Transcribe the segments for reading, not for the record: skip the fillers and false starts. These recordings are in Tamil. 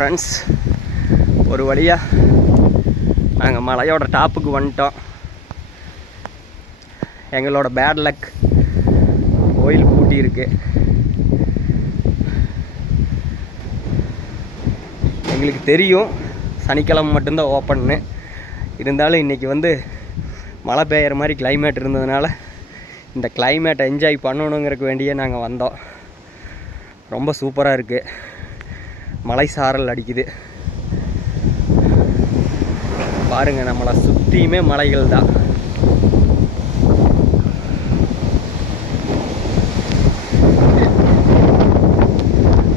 ஃப்ரெண்ட்ஸ், ஒரு வழியாக நாங்கள் மலையோட டாப்புக்கு வந்துட்டோம். எங்களோட பேட் லக் கோயில் பூட்டி இருக்கு. எங்களுக்கு தெரியும் சனிக்கிழமை மட்டும்தான் ஓப்பன்னு. இருந்தாலும் இன்றைக்கி மழை பெய்கிற மாதிரி கிளைமேட் இருந்ததுனால இந்த கிளைமேட்டை என்ஜாய் பண்ணணுங்கிறதுக்கு வேண்டியே நாங்கள் வந்தோம். ரொம்ப சூப்பராக இருக்குது. மலை சாரல் அடிக்குது பாருங்கள். நம்மளை சுற்றியுமே மலைகள் தான்.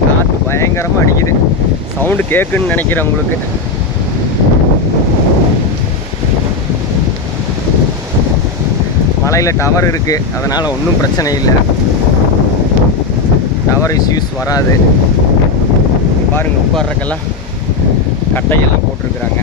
காற்று பயங்கரமாக அடிக்குது. சவுண்டு கேட்குன்னு நினைக்கிறேன் உங்களுக்கு. மலையில் டவர் இருக்குது, அதனால் ஒன்றும் பிரச்சனை இல்லை. டவர் இஷ்யூஸ் வராது. பாருங்கள், உட்கார்றக்கெல்லாம் கட்டையெல்லாம் போட்டிருக்குறாங்க.